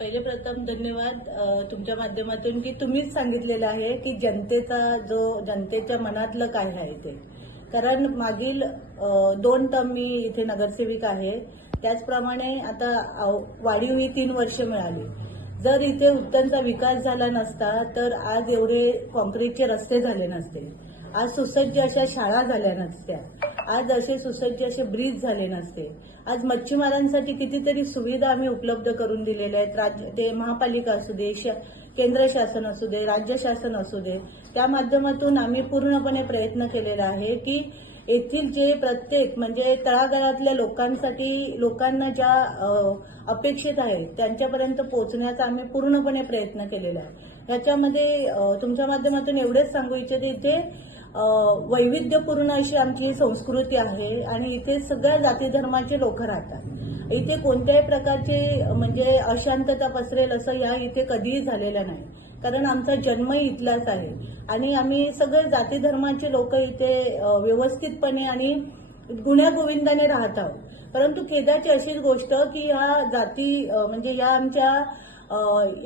पहिले प्रथम धन्यवाद तुमच्या माध्यमातून की तुम्हीच सांगितलेलं आहे की जनतेच्या मनातलं काय आहे ते. कारण मागील 2 टर्म मी इथे नगरसेविका आहे. त्याचप्रमाणे आता वाढीव ही 3 वर्ष मिळाली. जर इथे उत्तमचा विकास झाला नसता तर आज एवढे कॉन्क्रीटचे रस्ते झाले नसते. आज सुसज्ज अशा शाळा झाल्या नसत्या. आज असे सुसज्ज असे ब्रिज झाले नसते. आज मच्छीमारांसाठी कितीतरी सुविधा आम्ही उपलब्ध करून दिलेल्या आहेत. ते महापालिका असू दे, केंद्र शासन असू दे, राज्य शासन असू दे, त्या माध्यमातून आम्ही पूर्णपणे प्रयत्न केलेला आहे की येथील जे प्रत्येक म्हणजे तळागाळातल्या लोकांना ज्या अपेक्षित आहेत त्यांच्यापर्यंत पोहोचण्याचा आम्ही पूर्णपणे प्रयत्न केलेला आहे. याच्यामध्ये तुमच्या माध्यमातून एवढेच सांगू इच्छिते, इथे वैविध्यपूर्ण अशी आमची संस्कृती आहे आणि इथे सगळ्या जाती धर्माचे लोक राहतात. इथे कोणत्याही प्रकारचे म्हणजे अशांतता पसरेल असं इथे कधीही झालेलं नाही. कारण आमचा जन्मही इथलाच आहे आणि आम्ही सगळे जाती धर्माचे लोक इथे व्यवस्थितपणे आणि गुण्यागोविंदाने राहत आहोत. परंतु खेदाची अशीच गोष्ट की ह्या जाती म्हणजे या आमच्या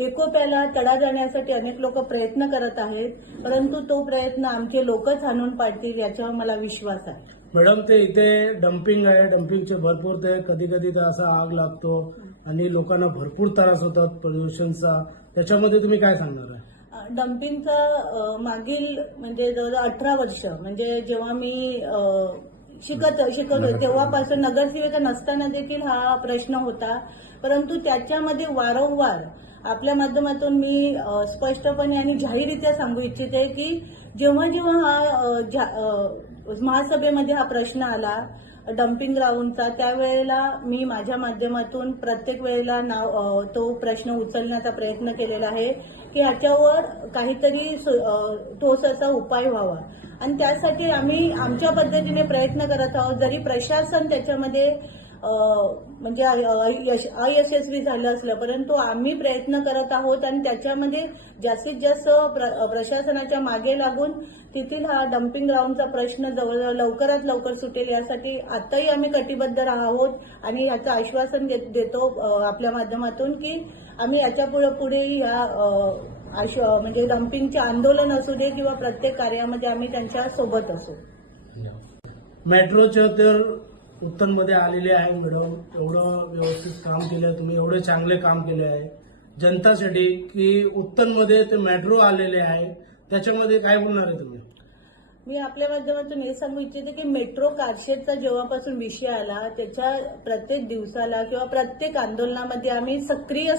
एकोप्याला तडा जाण्यासाठी अनेक लोक प्रयत्न करत आहेत. परंतु तो प्रयत्न आमचे लोकच आणून पाडतील याच्यावर मला विश्वास आहे. मॅडम, ते इथे डम्पिंग आहे, डम्पिंगचे भरपूर ते कधी कधी तर असा आग लागतो आणि लोकांना भरपूर त्रास होतात प्रदूषणचा. त्याच्यामध्ये तुम्ही काय सांगणार आहे? डम्पिंगचा मागील म्हणजे जवळजवळ 18 वर्ष म्हणजे जेव्हा मी शिकत होते तेव्हापासून नगरसेविका नसताना देखील हा प्रश्न होता. परंतु त्याच्यामध्ये वारंवार आपल्या माध्यमातून मी स्पष्टपणे आणि जाहीररित्या सांगू इच्छिते की जेव्हा हा महासभेमध्ये हा प्रश्न आला डम्पिंग ग्राउंडचा, त्यावेळेला मी माझ्या माध्यमातून प्रत्येक वेळेला तो प्रश्न उचलण्याचा प्रयत्न केलेला आहे की ह्याच्यावर काहीतरी ठोस असा उपाय व्हावा आणि त्यासाठी आम्ही आमच्या पद्धतीने प्रयत्न करत आहोत. जरी प्रशासन त्याच्यामध्ये म्हणजे अयशस्वी झालं असलं परंतु आम्ही प्रयत्न करत आहोत आणि त्याच्यामध्ये जास्तीत जास्त प्रशासनाच्या मागे लागून तेथील हा डम्पिंग ग्राउंडचा प्रश्न जवळजवळ लवकरात लवकर सुटेल यासाठी आताही आम्ही कटिबद्ध आहोत आणि याचं आश्वासन देतो आपल्या माध्यमातून की आम्ही याच्या पुढेही म्हणजे डम्पिंगचे आंदोलन असू दे किंवा प्रत्येक कार्यामध्ये आम्ही त्यांच्या सोबत असू. मेट्रोच्या तर उत्तममध्ये आलेले आहे मॅडम, एवढं व्यवस्थित काम केलं तुम्ही, एवढे चांगले काम केले आहे जनतासाठी की उत्तममध्ये ते मेट्रो आलेले आहे. त्याच्यामध्ये काय बोलणार आहे तुम्ही? मी आपल्या माध्यमातून हे सांगू इच्छिते की मेट्रो कारशेडचा जेव्हापासून विषय आला त्याच्या प्रत्येक दिवसाला किंवा प्रत्येक आंदोलनामध्ये आम्ही सक्रिय